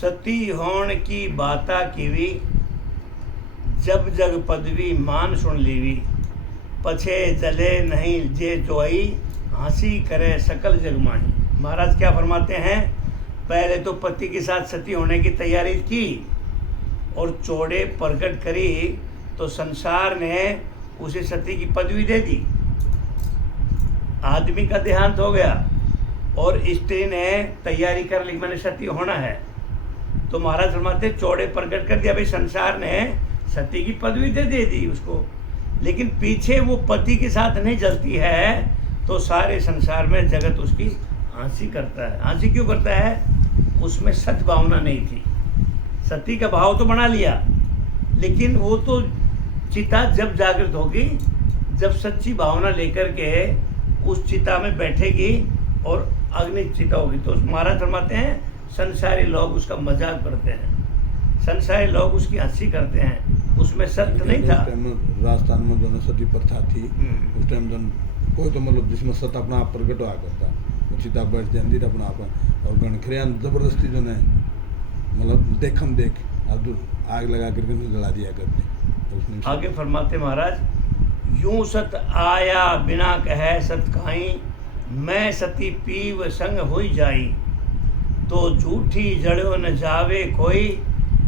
सती होण की बाता कीवी, जब जग पदवी मान सुन लीवी। पछे जले नहीं जे जोई, हंसी करे सकल जग माही। महाराज क्या फरमाते हैं, पहले तो पति के साथ सती होने की तैयारी की और चौड़े प्रकट करी तो संसार ने उसे सती की पदवी दे दी। आदमी का देहांत हो गया और स्त्री ने तैयारी कर ली, मैंने सती होना है, तो महाराज फरमाते चौड़े प्रकट कर दिया, भाई संसार ने सती की पदवी दे दी उसको। लेकिन पीछे वो पति के साथ नहीं जलती है तो सारे संसार में जगत उसकी हंसी करता है। हंसी क्यों करता है? उसमें सत भावना नहीं थी। सती का भाव तो बना लिया, लेकिन वो तो चिता जब जागृत होगी, जब सच्ची भावना लेकर के उस चिता में बैठेगी और अग्नि चिता होगी, तो महाराज फरमाते हैं संसारी लोग उसका मजाक करते हैं, संसारी लोग उसकी हंसी करते हैं। उसमें सत्य नहीं था। राजस्थान में जो सती प्रथा थी उस टाइम जो कोई तो मतलब जिसमें सत अपना आप प्रकट हुआ करता, वो चिता बैठ जाती थी अपना आप, और गणखरियान जबरदस्ती जो है मतलब देखम देख आग लगा करके जला दिया करते। तो उसने आगे फरमाते महाराज, यूं सत आया बिना कहे सत काई, मैं सती पीव संग होई जाई। तो झूठी जड़ो न जावे कोई,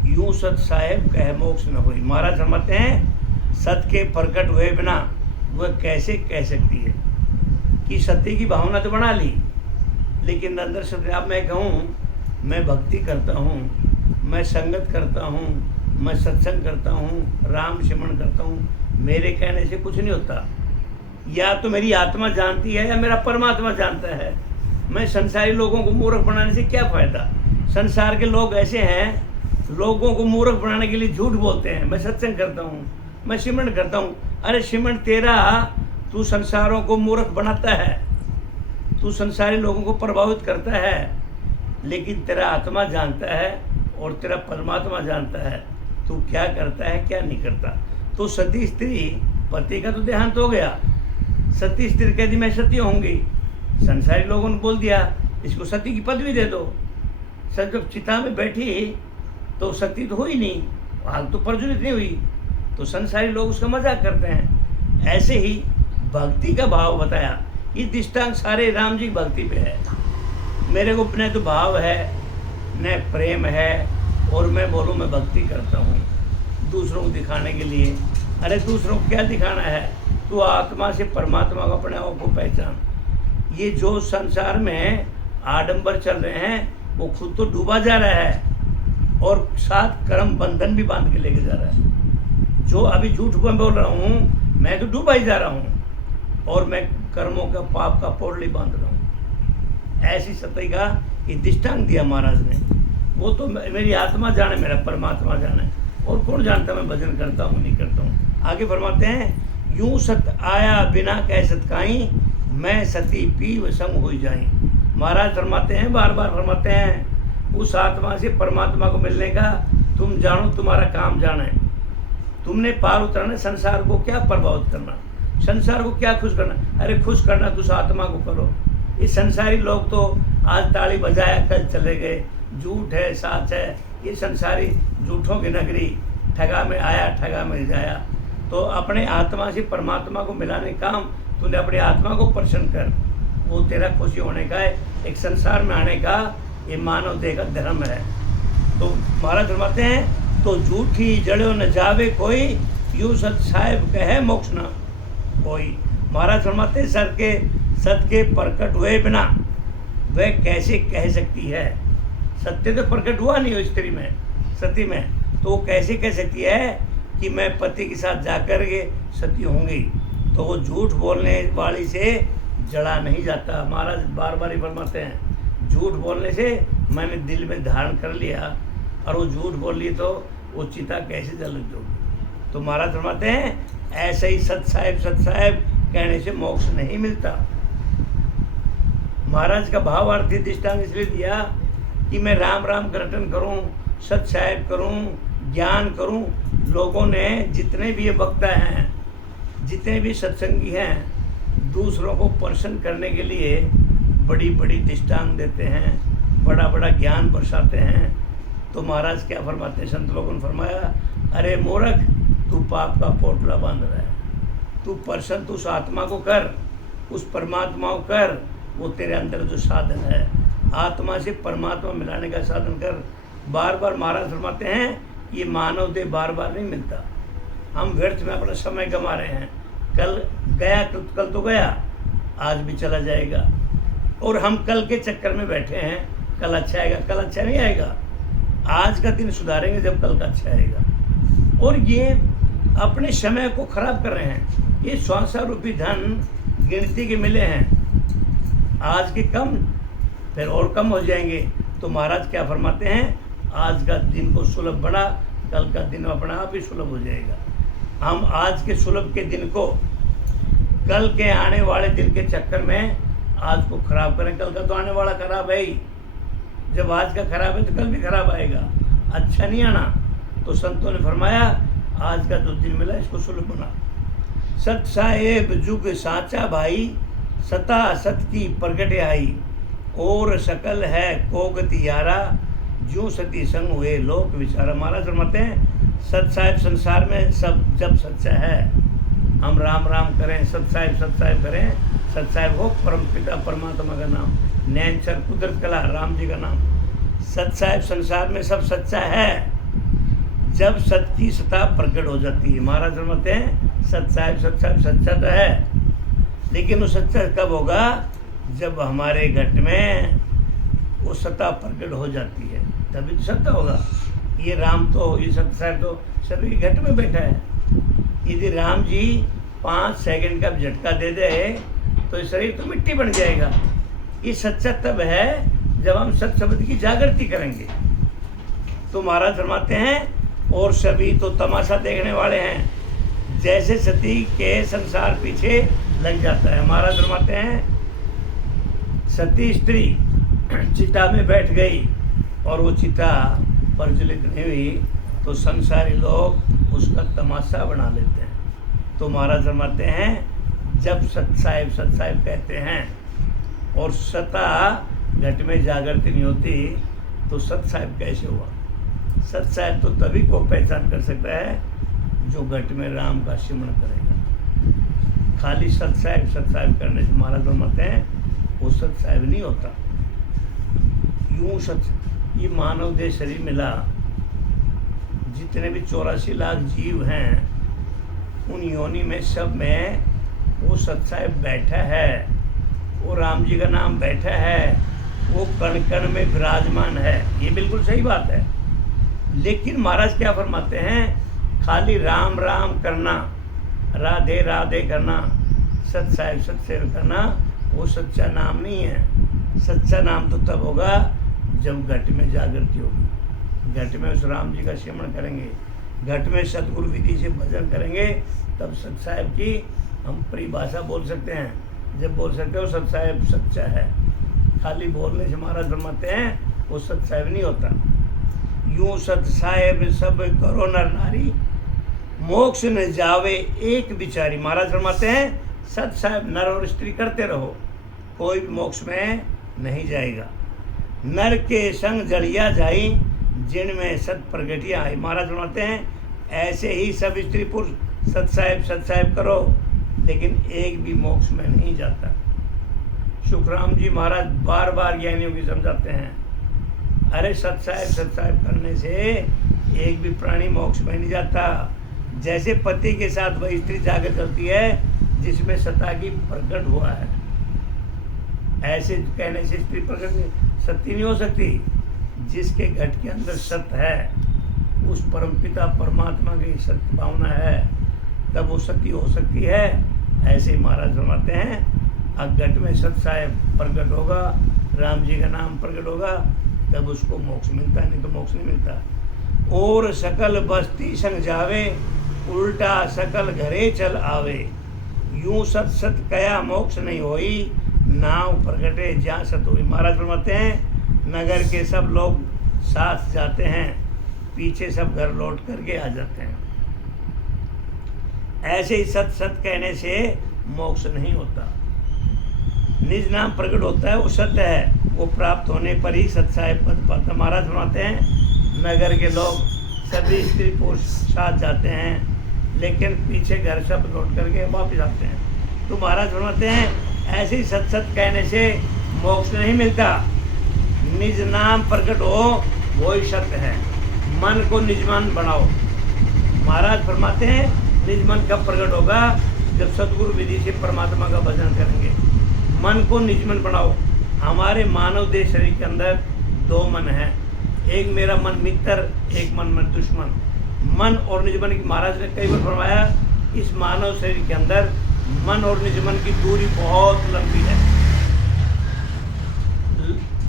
यूं सत साहेब कह मोक्ष न होई। महाराज फरमाते हैं सत के प्रकट हुए बिना वह कैसे कह सकती है कि सती की भावना तो बना ली, लेकिन अंदर से अब मैं कहूँ मैं भक्ति करता हूँ, मैं संगत करता हूँ, मैं सत्संग करता हूँ, राम सिमरन करता हूँ, मेरे कहने से कुछ नहीं होता। या तो मेरी आत्मा जानती है या मेरा परमात्मा जानता है। मैं संसारी लोगों को मूर्ख बनाने से क्या फ़ायदा? संसार के लोग ऐसे हैं, लोगों को मूर्ख बनाने के लिए झूठ बोलते हैं। मैं सत्संग करता हूँ, मैं सिमरन करता हूँ। अरे सिमरन तेरा, तू संसारों को मूर्ख बनाता है, तू संसारी लोगों को प्रभावित करता है, लेकिन तेरा आत्मा जानता है और तेरा परमात्मा जानता है तू क्या करता है क्या नहीं करता। तो सती स्त्री, पति का तो देहांत हो गया, सती स्त्री कहती मैं सती होंगी, संसारी लोगों ने बोल दिया इसको सती की पदवी दे दो। सर जब चिता में बैठी तो सती तो हुई नहीं, हाल तो प्रज्वलित नहीं हुई, तो संसारी लोग उसका मजाक करते हैं। ऐसे ही भक्ति का भाव बताया, ये दृष्टांत सारे राम जी की भक्ति पे है। मेरे को न तो भाव है न प्रेम है, और मैं बोलूँ मैं भक्ति करता हूँ दूसरों को दिखाने के लिए। अरे दूसरों को क्या दिखाना है? तू आत्मा से परमात्मा को, अपने आप को पहचान। ये जो संसार में आडंबर चल रहे हैं वो खुद तो डूबा जा रहा है और साथ कर्म बंधन भी बांध के लेके जा रहा है। जो अभी झूठ को बोल रहा हूँ मैं तो डूबा ही जा रहा हूँ और मैं कर्मों का पाप का पौड़ली बांध रहा हूँ। ऐसी सत्य का ये दृष्टांत दिया महाराज ने। वो तो मेरी आत्मा जाने, मेरा परमात्मा जाने, और कौन जानता मैं भजन करता हूँ नहीं करता हूँ। आगे फरमाते हैं, यूं सत आया बिना कह सत काई, मैं सती पीव संग हुई जाई। महाराज फरमाते हैं, बार बार फरमाते हैं, उस आत्मा से परमात्मा को मिलने का तुम जानो, तुम्हारा काम जाने। तुमने पार उतरना, संसार को क्या प्रभावित करना, संसार को क्या खुश करना? अरे खुश करना तो उस आत्मा को करो। ये संसारी लोग तो आज ताली बजाया कल चले गए, झूठ है साच है, ये संसारी झूठों की नगरी, ठगा में आया ठगा में जाया। तो अपने आत्मा से परमात्मा को मिलाने काम तूने अपनी आत्मा को प्रसन्न कर, वो तेरा खुशी होने का है। एक संसार में आने का ये मानव देह का धर्म है। तो महाराज फरमाते हैं, तो झूठी जड़ो न जावे कोई, यूं सत साहेब कहे मोक्ष न कोई। महाराज फरमाते हैं, सत के प्रकट हुए बिना वह कैसे कह सकती है? सत्य तो प्रकट हुआ नहीं हो स्त्री में, सती में, तो वो कैसे कह सकती है कि मैं पति के साथ जाकर के सती होंगी? तो वो झूठ बोलने वाली से जड़ा नहीं जाता। महाराज बार बार ही फरमाते हैं, झूठ बोलने से मैंने दिल में धारण कर लिया और वो झूठ बोल ली तो वो चिता कैसे जल जाएगी? तो महाराज फरमाते हैं, ऐसे ही सत साहेब कहने से मोक्ष नहीं मिलता। महाराज का भाव अर्थी दृष्टांत इसलिए दिया कि मैं राम राम कीर्तन करूं, सत साहेब करूं, ज्ञान करूं। लोगों ने जितने भी ये वक्ता हैं, जितने भी सत्संगी हैं, दूसरों को प्रसन्न करने के लिए बड़ी बड़ी दृष्टांत देते हैं, बड़ा बड़ा ज्ञान बरसाते हैं, तो महाराज क्या फरमाते हैं, संत लोगों ने फरमाया, अरे मूर्ख, तू पाप का पोटला बांध रहा है, तू प्रसन्न उस आत्मा को कर, उस परमात्मा को कर, वो तेरे अंदर जो साधन है, आत्मा से परमात्मा मिलाने का साधन कर। बार बार महाराज फरमाते हैं, ये मानव देह बार बार नहीं मिलता, हम व्यर्थ में अपना समय गंवा रहे हैं। कल गया, कल तो गया, आज भी चला जाएगा, और हम कल के चक्कर में बैठे हैं, कल अच्छा आएगा, कल अच्छा नहीं आएगा। आज का दिन सुधारेंगे जब कल का अच्छा आएगा। और ये अपने समय को खराब कर रहे हैं। ये श्वासा रूपी धन गिनती के मिले हैं, आज के कम फिर और कम हो जाएंगे। तो महाराज क्या फरमाते हैं, आज का दिन को सुलभ बना, कल का दिन अपना आप ही सुलभ हो जाएगा। हम आज के सुलभ के दिन को कल के आने वाले दिन के चक्कर में आज को खराब करें। कल का तो आने वाला खराब है ही, जब आज का खराब है तो कल भी खराब आएगा, अच्छा नहीं आना। तो संतों ने फरमाया, आज का जो दिन मिला इसको सुलभ बना। सत साहेब जुग साचा भाई, सता सत की प्रगट आई, और सकल है कोगति यारा, जो सती संग हुए लोक विचारा। महाराज फरमाते हैं, सत साहिब संसार में सब जब सच्चा है, हम राम राम करें, सत साहिब करें, सत साहिब हो परम पिता परमात्मा का नाम, नैनसर कुदरत कला राम जी का नाम। सत साहिब संसार में सब सच्चा है जब सत की सत्ता प्रकट हो जाती है। महाराज फरमाते हैं, सत साहिब सच्चा तो है, लेकिन वो सच्चा कब होगा, जब हमारे घट में वो सत्ता प्रकट हो जाती है, तभी तो सत्ता होगा। ये राम तो, ये सत्य साहिब तो सभी घट में बैठा है। यदि राम जी 5 सेकंड का झटका दे दे तो ये शरीर तो मिट्टी बन जाएगा। ये सच्चा तब है जब हम सत शब्द की जागृति करेंगे। तो महाराज फरमाते हैं, और सभी तो तमाशा देखने वाले हैं, जैसे सती के संसार पीछे लग जाता है। महाराज फरमाते हैं, सती स्त्री चिता में बैठ गई और वो चिता प्रज्वलित नहीं हुई तो संसारी लोग उसका तमाशा बना लेते हैं। तो महाराज फरमाते हैं, जब सत साहिब कहते हैं और सता घट में जागृति नहीं होती तो सत साहिब कैसे हुआ। सत साहिब तो तभी को पहचान कर सकता है जो घट में राम का सिमरण करेगा। खाली सत साहिब करने से महाराज फरमाते हैं वो सत साहिब नहीं होता। यूं ये मानव देह शरीर मिला, जितने भी 84 लाख जीव हैं, उन योनि में सब में वो सत साहिब बैठा है, वो राम जी का नाम बैठा है, वो कण कण में विराजमान है। ये बिल्कुल सही बात है। लेकिन महाराज क्या फरमाते हैं, खाली राम राम करना, राधे राधे करना, सत साहिब करना, वो सच्चा नाम नहीं है। सच्चा नाम तो तब होगा जब घट में जागृति होगी, घट में उस राम जी का सिमरण करेंगे, घट में सतगुरु विधि से भजन करेंगे, तब सत साहिब की हम परिभाषा बोल सकते हैं। जब बोल सकते हो सत साहिब सच्चा है। खाली बोलने से महाराज फरमाते हैं वो सत साहिब नहीं होता। यूं सत साहिब सब करो नर नारी, मोक्ष न जावे एक विचारी। महाराज फरमाते हैं सत साहिब नर और स्त्री करते रहो, कोई भी मोक्ष में नहीं जाएगा। नर के संग जड़िया जाई, जिनमें सत प्रगटिया आई। महाराज फरमाते हैं ऐसे ही सब स्त्री पुरुष सत साहिब करो, लेकिन एक भी मोक्ष में नहीं जाता। सुखराम जी महाराज बार बार ज्ञानियों की समझाते हैं, अरे सत साहिब करने से एक भी प्राणी मोक्ष में नहीं जाता। जैसे पति के साथ वह स्त्री जाकर चलती है जिसमें सत्ता की प्रकट हुआ है, ऐसे कहने से स्त्री प्रकट सत्य नहीं हो सकती। जिसके घट के अंदर सत्य है, उस परमपिता परमात्मा की सत्य भावना है, तब वो सत्य हो सकती है। ऐसे ही महाराज फरमाते हैं अब घट में सत साहिब प्रकट होगा, राम जी का नाम प्रकट होगा, तब उसको मोक्ष मिलता है, नहीं तो मोक्ष नहीं मिलता। और सकल बस्ती संग जावे, उल्टा सकल घरे चल आवे। यूं सत कया मोक्ष नहीं होई, नाव प्रगटे जहाँ सत हुई। महाराज फरमाते हैं नगर के सब लोग साथ जाते हैं, पीछे सब घर लौट करके आ जाते हैं। ऐसे ही सत कहने से मोक्ष नहीं होता। निज नाम प्रकट होता है, वो सत्य है, वो प्राप्त होने पर ही सत साहिब पद पाता। महाराज फरमाते हैं नगर के लोग सभी स्त्री पुरुष साथ जाते हैं, लेकिन पीछे घर सब लौट करके वापस आते हैं। तो महाराज फरमाते हैं ऐसे ही सत सत कहने से मोक्ष नहीं मिलता। निज नाम प्रकट हो वही सत्य है। मन को निजमान बनाओ। महाराज फरमाते हैं निज मन कब प्रकट होगा? जब सदगुरु विधि से परमात्मा का भजन करेंगे। मन को निजमन बनाओ। हमारे मानव देह शरीर के अंदर दो मन है, एक मेरा मन मित्र, एक मन दुश्मन। मन और निजमन की महाराज ने कई बार फरमाया, इस मानव शरीर के अंदर मन और निजमन की दूरी बहुत लंबी है।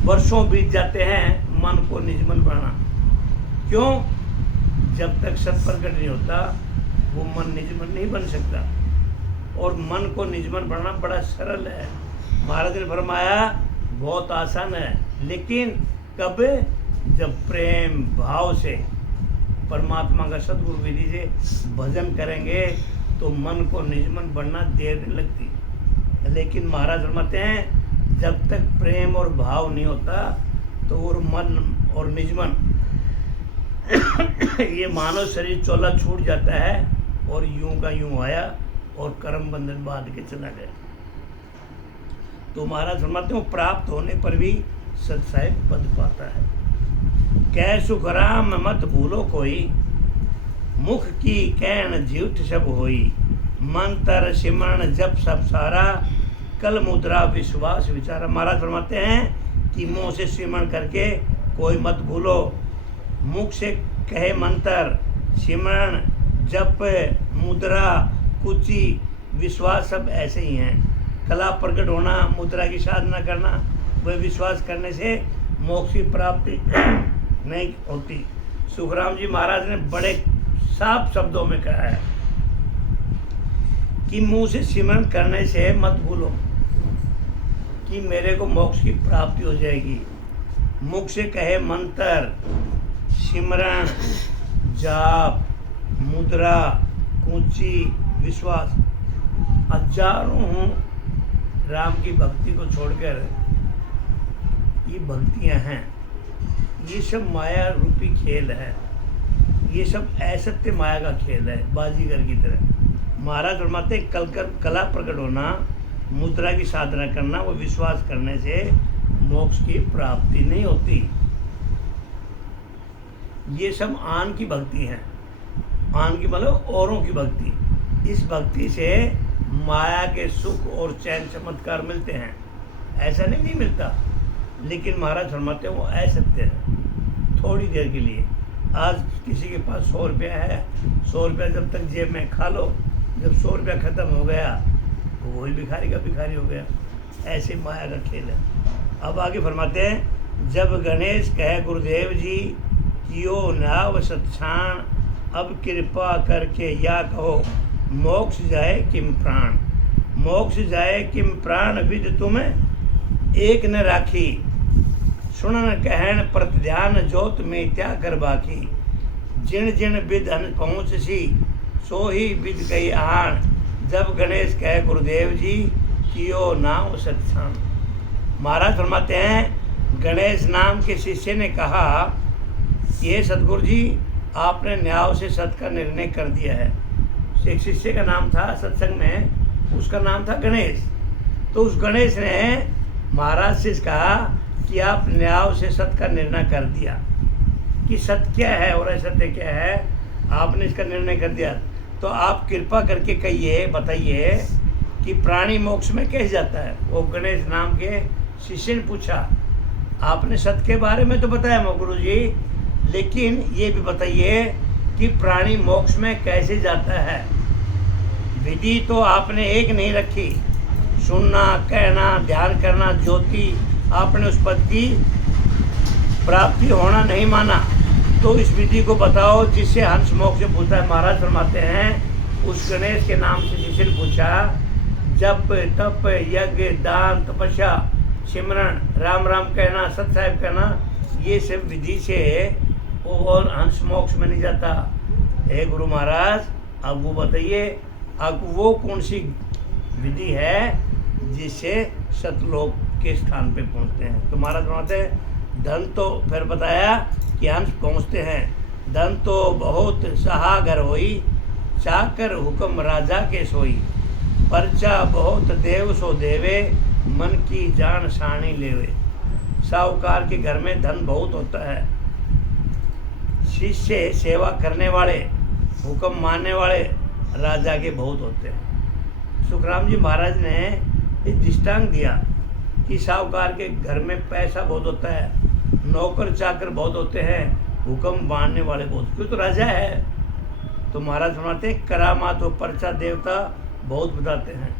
वर्षों बीत जाते हैं मन को निजमन बनाना। क्यों? जब तक सत प्रकट नहीं होता वो मन निजमन नहीं बन सकता। और मन को निजमन बनाना बड़ा सरल है। महाराज ने फरमाया बहुत आसान है, लेकिन कब? जब प्रेम भाव से परमात्मा का सदगुरु विधि से भजन करेंगे तो मन को निजमन बनना देर नहीं लगती। लेकिन महाराज फरमाते हैं जब तक प्रेम और भाव नहीं होता तो वो मन और निजमन ये मानव शरीर चोला छूट जाता है और यूं का यूं आया और कर्म बंधन बांध के चला गया। तो महाराज फरमाते हैं प्राप्त होने पर भी सत्साहिब पद पाता है। कै सुख राम मत भूलो कोई, मुख की कैन झूठ सब होई। मंत्र सिमरण जप सब सारा, कल मुद्रा विश्वास विचारा। महाराज फरमाते हैं कि मुंह से सिमरण करके कोई मत भूलो। मुख से कहे मंत्र, सिमरण, जप, मुद्रा, कुची, विश्वास सब ऐसे ही हैं। कला प्रकट होना, मुद्रा की साधना करना, वह विश्वास करने से मोक्ष की प्राप्ति नहीं होती। सुखराम जी महाराज ने बड़े साफ शब्दों में कहा है कि मुंह से सिमरण करने से मत भूलो कि मेरे को मोक्ष की प्राप्ति हो जाएगी। मुख से कहे मंत्र, सिमरण, जाप, मुद्रा, कुंची, विश्वास, हजारों राम की भक्ति को छोड़कर ये भक्तियां हैं। ये सब माया रूपी खेल है। ये सब असत्य माया का खेल है, बाजीगर की तरह। महाराज फरमाते कला प्रकट होना, मुद्रा की साधना करना, वो विश्वास करने से मोक्ष की प्राप्ति नहीं होती। ये सब आन की भक्ति है। आन की मतलब औरों की भक्ति। इस भक्ति से माया के सुख और चैन चमत्कार मिलते हैं। ऐसा नहीं मिलता। लेकिन महाराज फरमाते हैं वो असत्य है, थोड़ी देर के लिए। आज किसी के पास 100 रुपया है, 100 रुपया जब तक जेब में खा लो, जब 100 रुपया ख़त्म हो गया तो वही भिखारी का भिखारी हो गया। ऐसे माया का खेल है। अब आगे फरमाते हैं जब गणेश कहे गुरुदेव जी कियो नाव सत्साण, अब कृपा करके या कहो मोक्ष जाए किम प्राण। मोक्ष जाए किम प्राण विद तुम्हें एक न राखी, सुनन कहन प्रत ध्यान जोत में त्या कर बाकी। जिन जिन विद हन पहुँच सी सो ही विद कही आण, जब गणेश कहे गुरुदेव जी कियो नाम सत्साण। महाराज फरमाते हैं गणेश नाम के शिष्य ने कहा ये सतगुरु जी आपने न्याय से सत का निर्णय कर दिया है। एक शिष्य का नाम था सत्संग में, उसका नाम था गणेश। तो उस गणेश ने महाराज से कहा कि आप न्याय से सत का निर्णय कर दिया कि सत्य क्या है और असत्य क्या है, आपने इसका निर्णय कर दिया। तो आप कृपा करके कहिए, बताइए कि प्राणी मोक्ष में कैसे जाता है। वो गणेश नाम के शिष्य ने पूछा आपने सत्य के बारे में तो बताया गुरु जी, लेकिन ये भी बताइए कि प्राणी मोक्ष में कैसे जाता है। विधि तो आपने एक नहीं रखी, सुनना, कहना, ध्यान करना, ज्योति, आपने उस पद की प्राप्ति होना नहीं माना। तो इस विधि को बताओ जिससे हंस मोक्ष से पूछता है। महाराज फरमाते हैं उस गणेश के नाम से शिष्य ने पूछा जप, तप, यज्ञ, दान, तपस्या, सिमरण, राम राम कहना, सत्साहिब कहना, ये सब विधि से और हंस मोक्ष में नहीं जाता। हे गुरु महाराज अब वो बताइए अब वो कौन सी विधि है जिससे सतलोक के स्थान पे पहुंचते हैं। तो महाराज बताते हैं धन तो फिर बताया कि हंस पहुँचते हैं। धन तो बहुत सहागर होई, चाकर हुक्म राजा के सोई। पर्चा बहुत देव सो देवे, मन की जान सानी लेवे। साहूकार के घर में धन बहुत होता है, शिष्य सेवा करने वाले, हुक्म मानने वाले राजा के बहुत होते हैं। सुखराम जी महाराज ने एक दृष्टांत दिया कि साहूकार के घर में पैसा बहुत होता है, नौकर चाकर बहुत होते हैं, हुक्म मानने वाले बहुत, क्यों तो राजा है। तो महाराज फरमाते हैं करामात हो पर्चा देवता बहुत बताते हैं।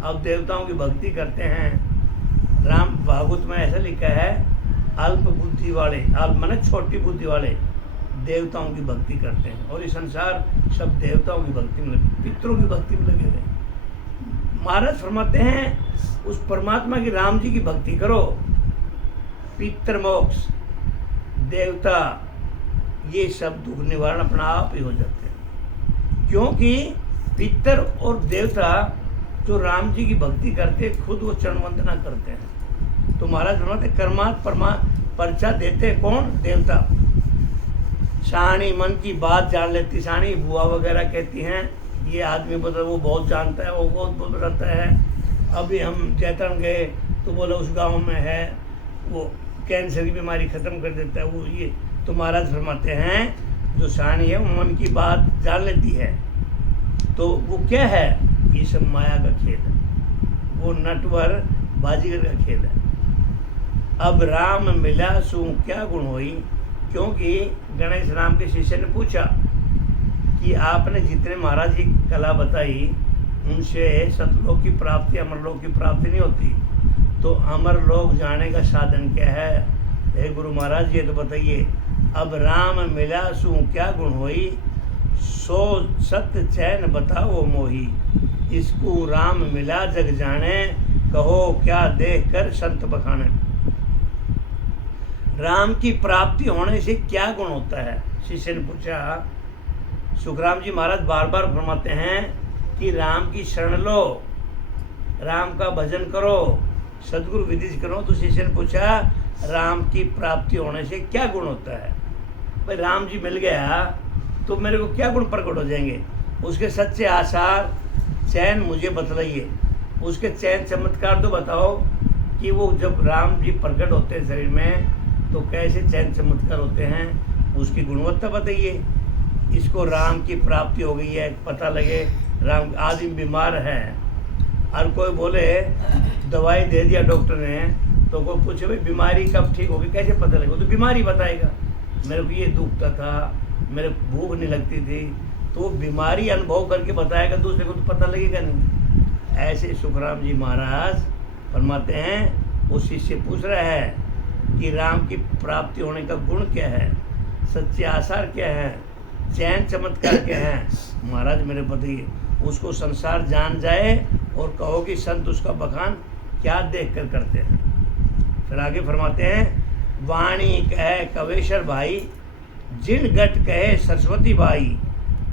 अब देवताओं की भक्ति करते हैं। राम भागवत में ऐसा लिखा है, अल्प बुद्धि वाले, अल्प माने छोटी बुद्धि वाले देवताओं की भक्ति करते हैं, और ये संसार सब देवताओं की भक्ति में, पितरों की भक्ति में लगे हुए। महाराज फरमाते हैं उस परमात्मा की, राम जी की भक्ति करो, पितृ मोक्ष, देवता, ये सब दुख निवारण अपना आप ही हो जाते हैं। क्योंकि पितर और देवता जो राम जी की भक्ति करते खुद वो चरण वंदना करते हैं। तो महाराज फरमाते कर्मात पर्चा देते कौन? देवता। शानी मन की बात जान लेती, शानी बुआ वगैरह कहती हैं ये आदमी बता, वो बहुत जानता है, वो बहुत बताता है। अभी हम जैतन गए तो बोला उस गांव में है, वो कैंसर की बीमारी ख़त्म कर देता है वो ये। तो महाराज फरमाते हैं जो शानी है वो मन की बात जान लेती है, तो वो क्या है? ये सब माया का खेल है, वो नटवर बाजीगर का खेल है। अब राम मिला सू क्या गुण होई, क्योंकि गणेश राम के शिष्य ने पूछा कि आपने जितने महाराज की कला बताई उनसे सतलोक की प्राप्ति, अमरलोक की प्राप्ति नहीं होती, तो अमरलोक जाने का साधन क्या है? हे गुरु महाराज ये तो बताइए। अब राम मिला सू क्या गुण होई, सो सत्य चैन बताओ मोही। इसको राम मिला जग जाने, कहो क्या देख कर संत बखाने। राम की प्राप्ति होने से क्या गुण होता है? शिष्य ने पूछा। सुखराम जी महाराज बार बार फरमाते हैं कि राम की शरण लो, राम का भजन करो, सदगुरु विधि करो। तो शिष्य ने पूछा राम की प्राप्ति होने से क्या गुण होता है? भाई राम जी मिल गया तो मेरे को क्या गुण प्रकट हो जाएंगे? उसके सच्चे आसार चैन मुझे बतलाइए, उसके चैन चमत्कार तो बताओ कि वो जब राम जी प्रकट होते हैं शरीर में तो कैसे चैन चमत्कार होते हैं, उसकी गुणवत्ता बताइए। इसको राम की प्राप्ति हो गई है, पता लगे राम आदमी बीमार है और कोई बोले दवाई दे दिया डॉक्टर ने, तो कोई पूछे भाई बीमारी कब ठीक होगी, कैसे पता लगेगा? तो बीमारी बताएगा, मेरे को ये दुखता था, मेरे भूख नहीं लगती थी, तो बीमारी अनुभव करके बताएगा, दूसरे को तो पता लगेगा नहीं। ऐसे सुखराम जी महाराज फरमाते हैं, वो शिष्य पूछ रहा है कि राम की प्राप्ति होने का गुण क्या है, सच्चे आसार क्या है, चैन चमत्कार क्या है? महाराज मेरे बताइए। उसको संसार जान जाए और कहो कि संत उसका बखान क्या देख कर करते हैं। फिर आगे फरमाते हैं वाणी कहे कवेश्वर भाई, जिन घट कहे सरस्वती बाई।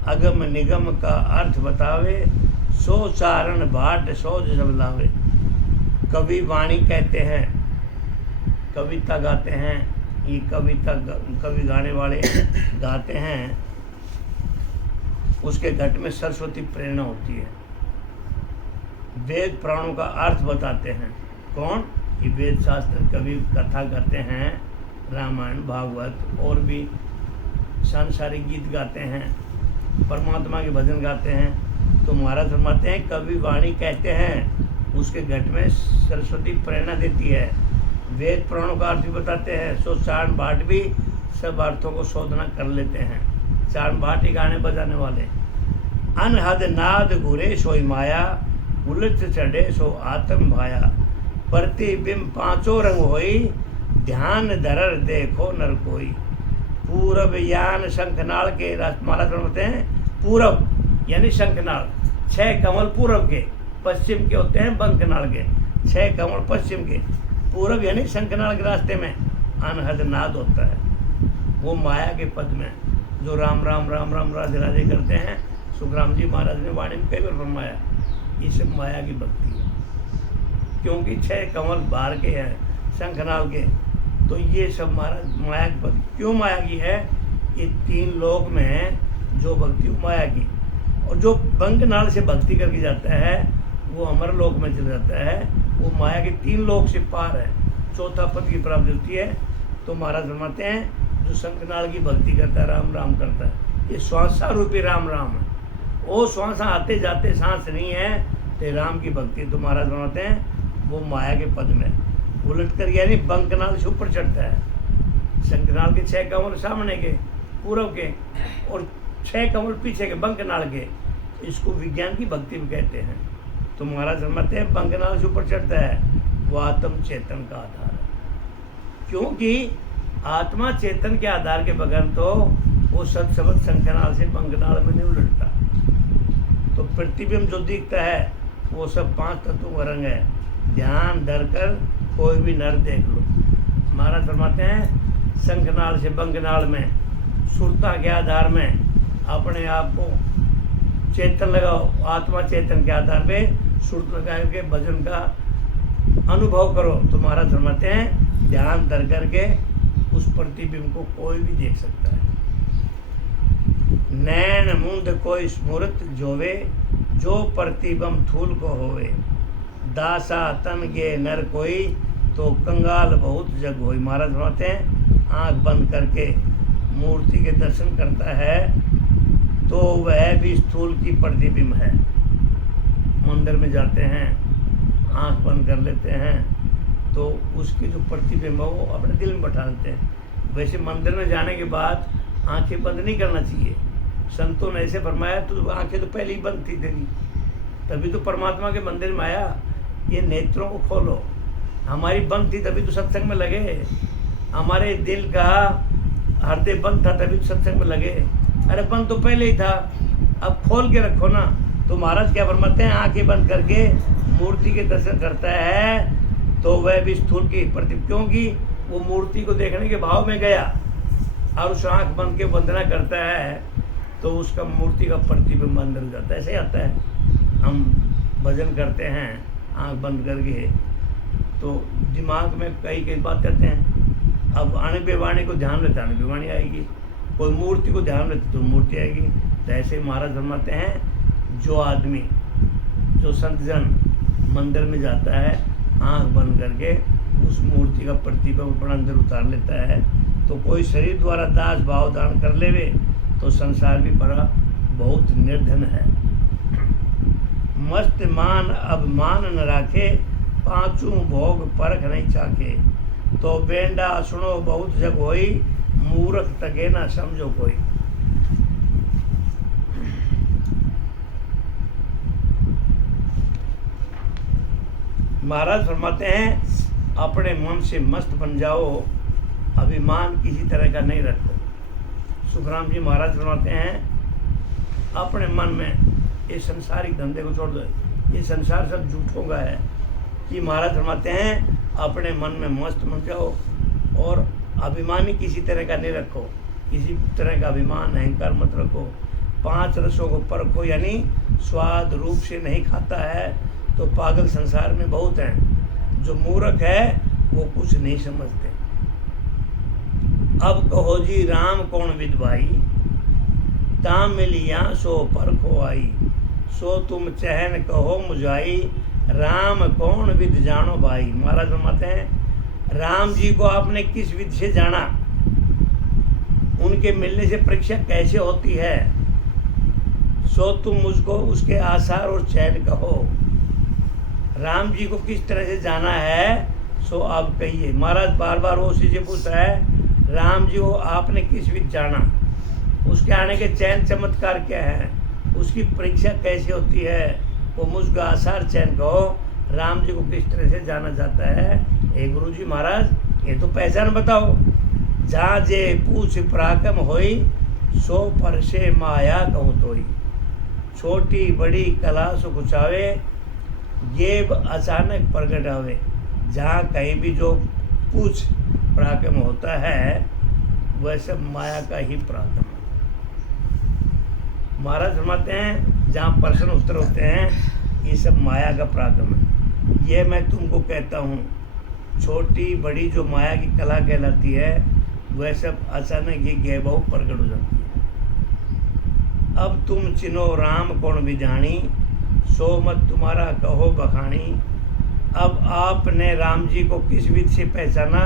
अगम निगम का अर्थ बतावे, सो चारण भाट सो जब लावे। कवि वाणी कहते हैं, कविता गाते हैं, ये कविता कवि गाने वाले गाते हैं, उसके घट में सरस्वती प्रेरणा होती है। वेद पुराणों का अर्थ बताते हैं कौन? ये वेद शास्त्र कवि कथा करते हैं, रामायण भागवत और भी सांसारिक गीत गाते हैं, परमात्मा के भजन गाते हैं। तो महाराज फरमाते हैं कवि वाणी कहते हैं, उसके घट में सरस्वती प्रेरणा देती है। वेद पुराणों का अर्थ भी बताते हैं, सो चारण भाट भी सब अर्थों को शोधना कर लेते हैं। चारण भाट ही गाने बजाने वाले। अनहद नाद घुरे सोई माया, उलट चढ़े सो आत्म भाया। प्रतिबिंब पांचों रंग होई, ध्यान धरर देखो नर कोई। पूरब यान शंखनाल के महाराज होते हैं, पूरब यानी शंखनाल, 6 कमल पूरब के, पश्चिम के होते हैं बंकनाल के, 6 कमल पश्चिम के, पूरब यानी शंखनाल के रास्ते में अनहद नाद होता है। वो माया के पद में जो राम राम राम राम राधे राधे करते हैं, सुखराम जी महाराज ने वाणी में कई बार फरमाया, ये सब माया की भक्ति है। क्योंकि 6 कमल बाहर के हैं शंखनाल के, तो ये सब महाराज माया की भक्ति क्यों माया की है? ये 3 लोक में है जो भक्ति माया की, और जो बंक नाल से भक्ति करके जाता है वो अमर लोक में चला जाता है, वो माया के 3 लोक से पार है, चौथा पद की प्राप्ति होती है। तो महाराज फरमाते हैं जो शंखनाल की भक्ति करता है, राम राम करता है, ये श्वासा रूपी राम राम है। वो श्वासा आते जाते सांस नहीं है, तो राम की भक्ति। तो महाराज फरमाते हैं वो माया के पद में उलट कर, यानी बंकनाल से ऊपर चढ़ता है। शंखनाल के 6 कमल सामने के पूर्व के और 6 कमल पीछे के बंकनाल के, इसको विज्ञान की भक्ति भी कहते हैं। तो महाराज फरमाते हैं बंकनाल से ऊपर चढ़ता है, वो आत्म चेतन का आधार है। क्योंकि आत्मा चेतन के आधार के बगैर तो वो सत शब्द शंखनाल से बंकनाल में नहीं उलटता। तो प्रतिबिंब जो दिखता है वो सब 5 तत्वों का रंग है। ध्यान धर कर कोई भी नर देख लो। महाराज फरमाते हैं शंखनाल से बंकनाल में सुरता के आधार में अपने आप को चेतन लगाओ, आत्मा चेतन के आधार पे सुरत लगा के भजन का अनुभव करो। तो महाराज फरमाते हैं ध्यान धर करके उस प्रतिबिंब को कोई भी देख सकता है। नैन मुंद कोई स्मृत जोवे, जो प्रतिबिंब थूल को होवे, दासा तन गे नर कोई, तो कंगाल बहुत जग होई। महाराज फरमाते हैं आंख बंद करके मूर्ति के दर्शन करता है तो वह भी स्थूल की प्रतिबिंब है। मंदिर में जाते हैं, आंख बंद कर लेते हैं, तो उसकी जो प्रतिबिंब है वो अपने दिल में बैठा लेते हैं। वैसे मंदिर में जाने के बाद आंखें बंद नहीं करना चाहिए। संतों ने ऐसे फरमाया, तो आंखें तो पहले ही बंद थी तेरी, तभी तो परमात्मा के मंदिर में आया। ये नेत्रों को खोलो, हमारी बंद थी तभी तो सत्संग में लगे। हमारे दिल का हृदय बंद था तभी तो सत्संग में लगे। अरे बंद तो पहले ही था, अब खोल के रखो ना। तो महाराज क्या फरमाते हैं आंखें बंद करके मूर्ति के दर्शन करता है तो वह भी स्थूल की प्रतिबिंब, क्योंकि वो मूर्ति को देखने के भाव में गया और उस आंख बंद के वंदना करता है तो उसका मूर्ति का प्रतिबिंब अंदर हो जाता है। ऐसे आता है हम भजन करते हैं आंख बंद करके, तो दिमाग में कई बात करते हैं। अब आने बेवाणी को ध्यान रहता है, आने बेवाणी आएगी। कोई मूर्ति को ध्यान रहती तो मूर्ति आएगी। तो ऐसे महाराज फरमाते हैं जो आदमी, जो संत जन मंदिर में जाता है आंख बंद करके उस मूर्ति का प्रतिबिंब अपना अंदर उतार लेता है, तो कोई शरीर द्वारा दास भाव दान कर लेवे तो संसार भी बड़ा बहुत निर्धन है। मस्त मान अब मान न राखे, पांचों भोग परख नहीं चाखे, तो बेंडा सुनो बहुत जग होई, मूर्ख तके ना समझो कोई। महाराज फरमाते हैं अपने मन से मस्त बन जाओ, अभिमान किसी तरह का नहीं रखो। सुखराम जी महाराज फरमाते हैं अपने मन में ये संसारिक धंधे को छोड़ दो, ये संसार सब झूठों का है। कि महाराज फरमाते हैं अपने मन में मस्त बन जाओ और अभिमानी किसी तरह का नहीं रखो, किसी तरह का अभिमान अहंकार मत रखो। 5 रसों को परखो, यानी स्वाद रूप से नहीं खाता है तो पागल संसार में बहुत हैं। जो मूर्ख है वो कुछ नहीं समझते। अब कहो जी राम कौन विद भाई, ताम मिलिया सो परखो आई, सो तुम चहन कहो मुझाई, राम कौन विद जानो भाई। महाराज फरमाते हैं राम जी को आपने किस विध से जाना, उनके मिलने से परीक्षा कैसे होती है, सो तुम मुझको उसके आसार और चैन कहो। राम जी को किस तरह से जाना है सो आप कहिए। महाराज बार बार वो उसी से पूछता है राम जी को आपने किस विध जाना, उसके आने के चैन चमत्कार क्या है, उसकी परीक्षा कैसे होती है, वो मुझको आसार चैन कहो। राम जी को किस तरह से जाना जाता है। ए गुरु जी महाराज ये तो पहचान बताओ। जहाँ जे पूछ पराक्रम होई, सो पर से माया कहूँ तोई, छोटी बड़ी कला सो कुचावे, ये अचानक प्रकट आवे। जहाँ कहीं भी जो पूछ पराक्रम होता है वह सब माया का ही पराक्रम है। महाराज फरमाते हैं जहाँ प्रश्न उत्तर होते हैं ये सब माया का पराक्रम है। ये मैं तुमको कहता हूँ छोटी बड़ी जो माया की कला कहलाती है वह सब अचानक ये गैबहू प्रकट हो जाती है। अब तुम चिन्हो राम कौन विजानी, सो मत तुम्हारा कहो बखानी। अब आपने राम जी को किस विधि से पहचाना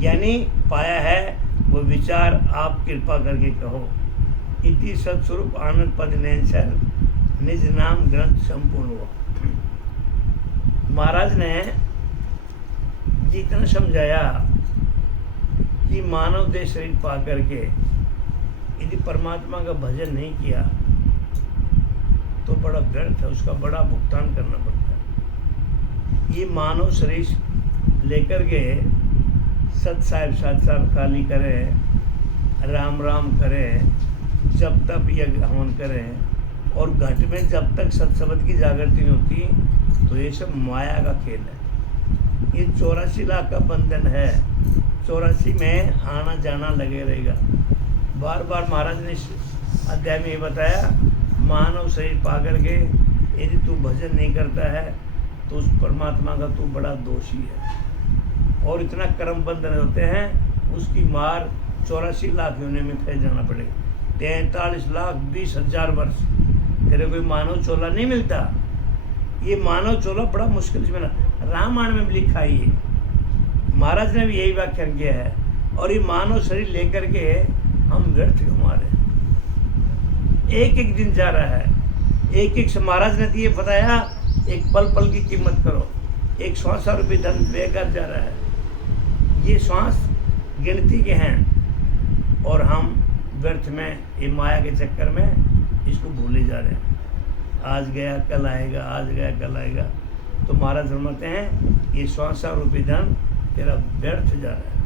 यानी पाया है, वो विचार आप कृपा करके कहो। इति सत्स्वरूप आनंद पद नैनसर निज नाम ग्रंथ संपूर्ण हुआ। महाराज ने जितना समझाया कि मानव देह शरीर पा करके यदि परमात्मा का भजन नहीं किया तो बड़ा व्यर्थ है, उसका बड़ा भुगतान करना पड़ता है। ये मानव शरीर लेकर के सत साहिब साथ साथ खाली करें, राम राम करें, जब तक यज्ञ हवन करें और घट में जब तक सत्सबद की जागृति नहीं होती तो ये सब माया का खेल है। ये 84 लाख का बंधन है, 84 में आना जाना लगे रहेगा। बार बार महाराज ने इस अध्याय में ये बताया, मानव शरीर पा करके यदि तू भजन नहीं करता है तो उस परमात्मा का तू बड़ा दोषी है। और इतना कर्म बंधन होते हैं, उसकी मार 84 लाख योनि में फैल जाना पड़ेगा। 43,20,000 वर्ष तेरे कोई मानव चोला नहीं मिलता। ये मानव चोला बड़ा मुश्किल से मिला, रामायण में भी लिखा ही है, महाराज ने भी यही व्याख्यान किया है। और ये मानव शरीर लेकर के हम व्यर्थ घुमा रहे हैं, एक एक दिन जा रहा है, एक एक महाराज ने तो ये बताया, एक पल पल की कीमत करो, एक 100 रुपये धन बेकार जा रहा है। ये श्वास गिनती के हैं और हम व्यर्थ में ये माया के चक्कर में इसको भूले जा रहे हैं। आज गया कल आएगा, आज गया कल आएगा। तो महाराज फरमाते हैं ये 100 रुपये धन तेरा व्यर्थ जा रहा है।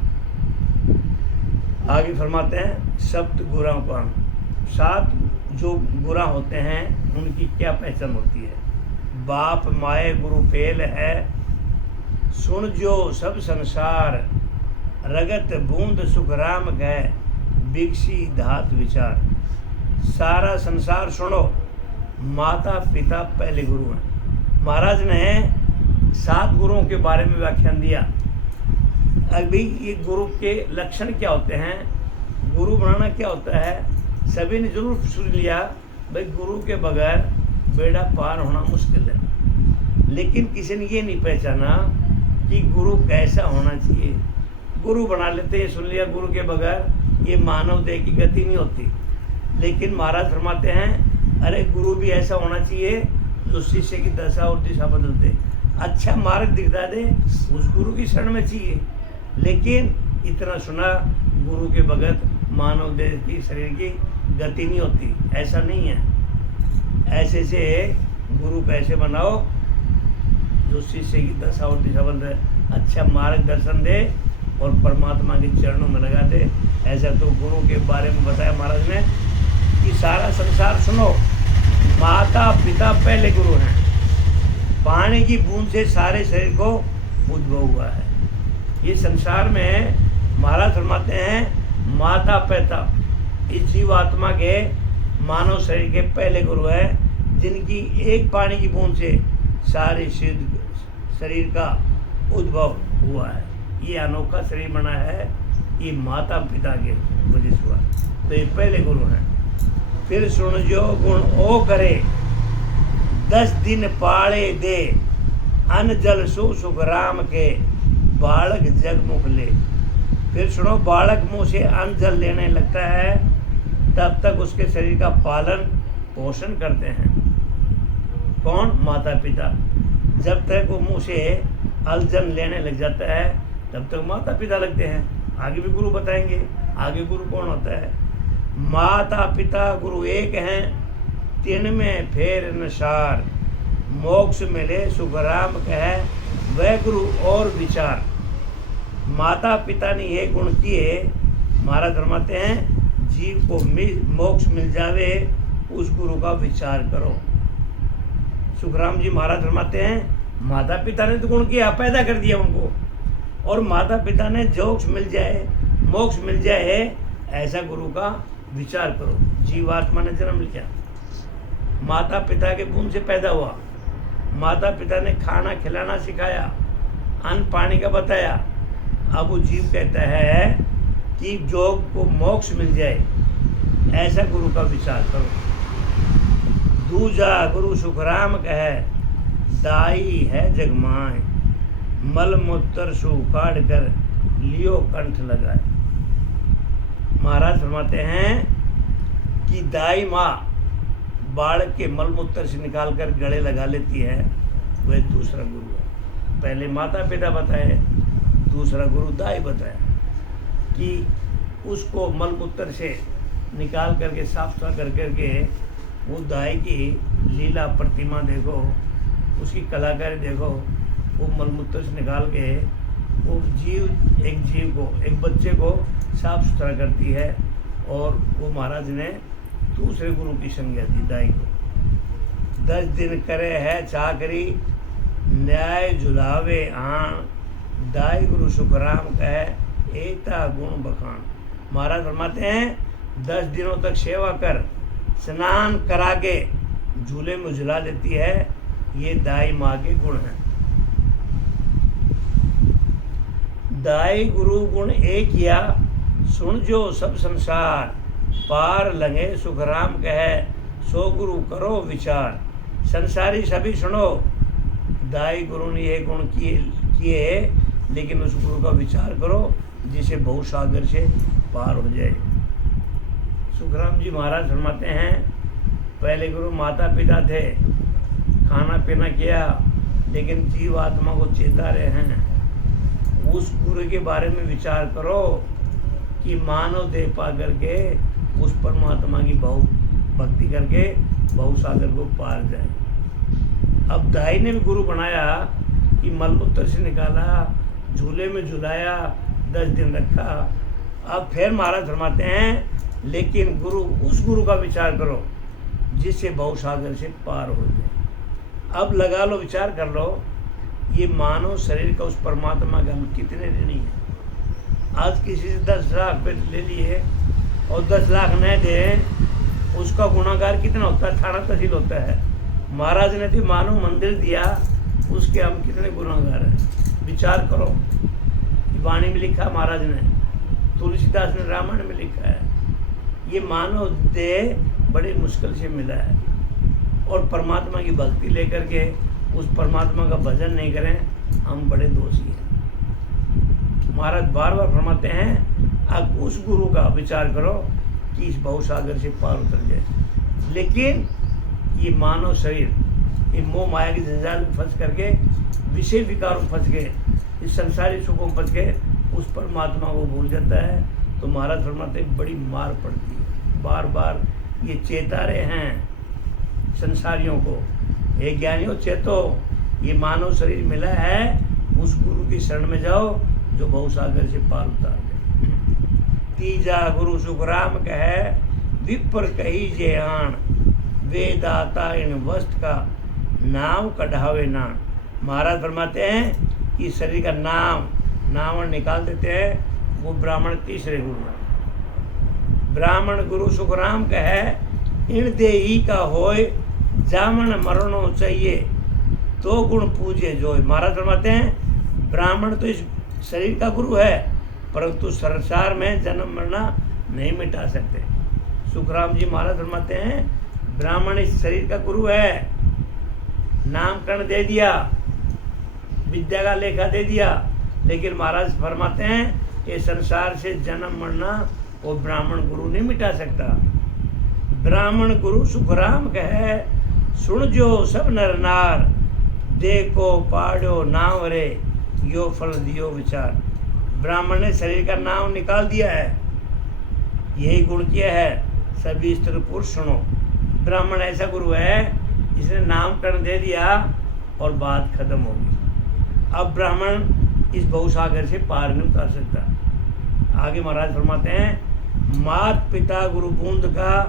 आगे फरमाते हैं सप्त गुरां का, 7 जो गुरा होते हैं उनकी क्या पहचान होती है। बाप माए गुरु पेल है, सुन जो सब संसार, रगत बूंद सुख राम गए, बिगसी धात विचार। सारा संसार सुनो, माता पिता पहले गुरु हैं। महाराज ने 7 गुरुओं के बारे में व्याख्यान दिया। अभी ये गुरु के लक्षण क्या होते हैं, गुरु बनाना क्या होता है, सभी ने जरूर सुन लिया भाई गुरु के बगैर बेड़ा पार होना मुश्किल है। लेकिन किसी ने ये नहीं पहचाना कि गुरु कैसा होना चाहिए। गुरु बना लेते, ये सुन लिया गुरु के बगैर ये मानव देह की गति नहीं होती। लेकिन महाराज फरमाते हैं अरे गुरु भी ऐसा होना चाहिए जो शिष्य की दशा और दिशा बदल दे, अच्छा मार्ग दिखा दे, उस गुरु की शरण में चाहिए। लेकिन इतना सुना गुरु के बगैर मानव देह की शरीर की गति नहीं होती, ऐसा नहीं है। ऐसे से गुरु कैसे बनाओ जो शिष्य की दशा और दिशा बदल दे, अच्छा मार्गदर्शन दे और परमात्मा के चरणों में लगा दे। ऐसा तो गुरु के बारे में बताया महाराज ने कि सारा संसार सुनो, माता पिता पहले गुरु हैं। पानी की बूंद से सारे शरीर को उद्भव हुआ है। ये संसार में महाराज फरमाते हैं माता पिता इस जीवात्मा के मानव शरीर के पहले गुरु हैं, जिनकी एक पानी की बूंद से सारे शरीर का उद्भव हुआ है। ये अनोखा शरीर बना है, ये माता पिता के वजह से हुआ, तो ये पहले गुरु हैं। फिर सुन जो गुण ओ करे, 10 दिन पाले दे, अन्न जल सु सुख राम के, बालक जग मुख ले। फिर सुनो, बालक मुंह से अन्न जल लेने लगता है तब तक उसके शरीर का पालन पोषण करते हैं कौन, माता पिता। जब तक वो मुंह से अल्जन लेने लग जाता है तब तक माता पिता लगते हैं। आगे भी गुरु बताएंगे, आगे गुरु कौन होता है। माता पिता गुरु एक हैं, तीन में फेर नसार, मोक्ष मिले सुख राम कहे, वह गुरु और विचार। माता पिता ने ये गुण किए, महाराज फरमाते हैं जीव को मोक्ष मिल जावे, उस गुरु का विचार करो। सुखराम जी महाराज फरमाते हैं माता पिता ने तो गुण किया, पैदा कर दिया उनको, और माता पिता ने जोक्ष मिल जाए, मोक्ष मिल जाए, ऐसा गुरु का विचार करो। जीवात्मा ने जन्म लिया, माता पिता के बूंद से पैदा हुआ, माता पिता ने खाना खिलाना सिखाया, अन्न पानी का बताया। अब वो जीव कहता है कि जोग को मोक्ष मिल जाए ऐसा गुरु का विचार करो। दूजा गुरु सुखराम कहे दाई है जगमाए, मल मूत्र सु काट कर लियो कंठ लगाए। महाराज फरमाते हैं कि दाई माँ बालक के मल मूत्र से निकाल कर गले लगा लेती है, वह दूसरा गुरु है। पहले माता पिता बताए, दूसरा गुरु दाई बताया कि उसको मल मूत्र से निकाल करके साफ सुथरा कर करके वो दाई की लीला प्रतिमा देखो, उसकी कलाकारी देखो। वो मलमूत्र से निकाल के वो एक जीव को, एक बच्चे को साफ सुथरा करती है। और वो महाराज ने दूसरे गुरु की संज्ञा दी दाई को। 10 दिन करे है चाकरी, न्याय झुलावे आन, दाई गुरु सुखराम कहे एता गुण बखान। महाराज फरमाते हैं 10 दिनों तक सेवा कर, स्नान करा के झूले में झुला देती है, ये दाई माँ के गुण हैं। दाई गुरु गुण एक या, सुन जो सब संसार, पार लंघे सुखराम कहे सो गुरु करो विचार। संसारी सभी सुनो, दाई गुरु ने ये गुण किए, लेकिन उस गुरु का विचार करो जिसे बहुसागर से पार हो जाए। सुखराम जी महाराज फरमाते हैं पहले गुरु माता पिता थे, खाना पीना किया, लेकिन जीव आत्मा को चेता रहे हैं। उस गुरु के बारे में विचार करो कि मानव देह पा करके उस परमात्मा की भक्ति करके बहुसागर को पार जाए। अब दाई ने भी गुरु बनाया कि मलमूत्र से निकाला, झूले में झुलाया, 10 दिन रखा। अब फिर महाराज फरमाते हैं लेकिन गुरु, उस गुरु का विचार करो जिससे बहुसागर से पार हो जाए। अब लगा लो, विचार कर लो, ये मानव शरीर का उस परमात्मा का हम कितने ऋणी हैं। आज किसी से 10 लाख पे ले लिए और 10 लाख न दे, उसका गुनाहगार कितना होता है, थाना तहसील होता है। महाराज ने जो मानव मंदिर दिया, उसके हम कितने गुनाहगार हैं। विचार करो कि वाणी में लिखा महाराज ने, तुलसीदास ने रामायण में लिखा है, ये मानव देह बड़ी मुश्किल से मिला है। और परमात्मा की भक्ति लेकर के उस परमात्मा का भजन नहीं करें, हम बड़े दोषी हैं। महाराज बार बार फरमाते हैं अब उस गुरु का विचार करो कि इस बहुसागर से पार उतर जाए। लेकिन ये मानव शरीर ये मोह माया की जंजाल में फंस करके, विषय विकारों में फंस गए, इस संसारी सुखों में फंस गए, उस परमात्मा को भूल जाता है। तो महाराज फरमाते हैं बड़ी मार पड़ती है। बार बार ये चेता रहे हैं संसारियों को, हे ज्ञानियों चेतो, ये मानव शरीर मिला है, उस गुरु की शरण में जाओ जो बहुसागर से पार उतार दे। तीजा गुरु सुखराम कहे विप्र कही जे आण, वेदाता इन वस्त्र का नाम कढ़ावे नान। महाराज फरमाते हैं कि शरीर का नाम निकाल देते हैं, वो ब्राह्मण तीसरे गुरु हैं। ब्राह्मण गुरु सुखराम कहे इन देही का होय, जामन मरणो चाहिए तो गुण पूजे जोय। महाराज फरमाते हैं ब्राह्मण तो इस शरीर का गुरु है, परंतु संसार में जन्म मरना नहीं मिटा सकते। सुखराम जी महाराज फरमाते हैं ब्राह्मण इस शरीर का गुरु है, नामकरण दे दिया, विद्या का लेखा दे दिया, लेकिन महाराज फरमाते हैं कि संसार से जन्म मरना वो ब्राह्मण गुरु नहीं मिटा सकता। ब्राह्मण गुरु सुखराम कहे सुन जो सब नर नार, देखो पाड़ो नाम रे यो फल दियो विचार। ब्राह्मण ने शरीर का नाम निकाल दिया है, यही गुण किया है, सभी स्त्री पुरुष सुनो। ब्राह्मण ऐसा गुरु है जिसने नामकरण दे दिया और बात खत्म होगी। अब ब्राह्मण इस बहुसागर से पार नहीं उतार सकता। आगे महाराज फरमाते हैं मात पिता गुरु बूंद का,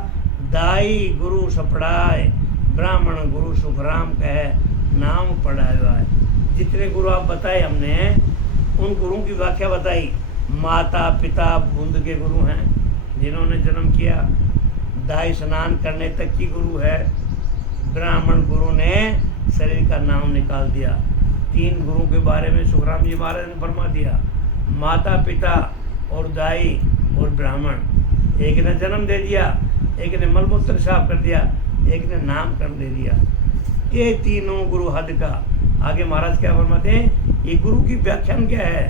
दाई गुरु सपड़ाए, ब्राह्मण गुरु सुखराम कहे नाम पढ़ाए। जितने गुरु आप बताए हमने, उन गुरुओं की व्याख्या बताई। माता पिता बूंद के गुरु हैं जिन्होंने जन्म किया, दाई स्नान करने तक की गुरु है, ब्राह्मण गुरु ने शरीर का नाम निकाल दिया, तीन गुरुओं के बारे में सुखराम जी महाराज ने फरमा दिया। माता पिता और दाई और ब्राह्मण। एक ने जन्म दे दिया, एक ने मलमूत्र साफ कर दिया, एक ने नामकरण दे दिया। ये तीनों गुरु हद का। आगे महाराज क्या फरमाते हैं, ये गुरु की व्याख्यान क्या है,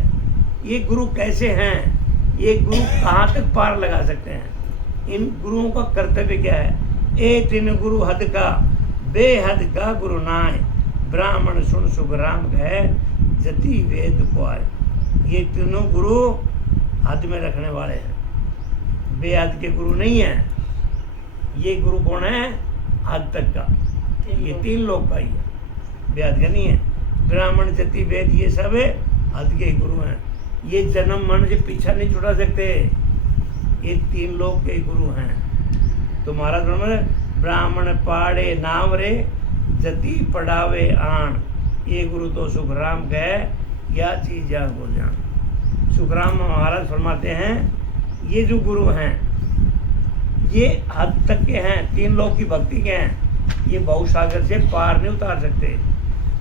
ये गुरु कैसे हैं, ये गुरु कहाँ तक पार लगा सकते हैं, इन गुरुओं का कर्तव्य क्या है। ए तीन गुरु हद का, बेहद का गुरु नाय, ब्राह्मण सुन सुख राम कहे, जति वेद को आए। ये तीनों गुरु हद में रखने वाले हैं, बेहद के गुरु नहीं हैं। ये गुरु कौन है, हद तक का, ये तीन लोग का ही है, बेहद का नहीं है। ब्राह्मण जति वेद ये सब हद के गुरु हैं। ये जन्म मरण से पीछा नहीं छुड़ा सकते, ये तीन लोग के गुरु हैं। तो महाराज ब्राह्मण पाड़े नावरे, जति पढ़ावे आण, ये गुरु तो सुखराम कहे, क्या चीज जा को जान। सुखराम महाराज फरमाते हैं, ये जो गुरु हैं ये हद तक के हैं, तीन लोग की भक्ति के हैं, ये बहुसागर से पार नहीं उतार सकते।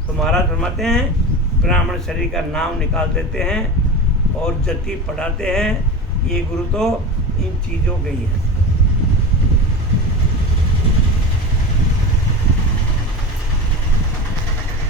तो महाराज फरमाते हैं, ब्राह्मण शरीर का नाम निकाल देते हैं और जति पढ़ाते हैं, ये गुरु तो इन चीज़ों के ही हैं।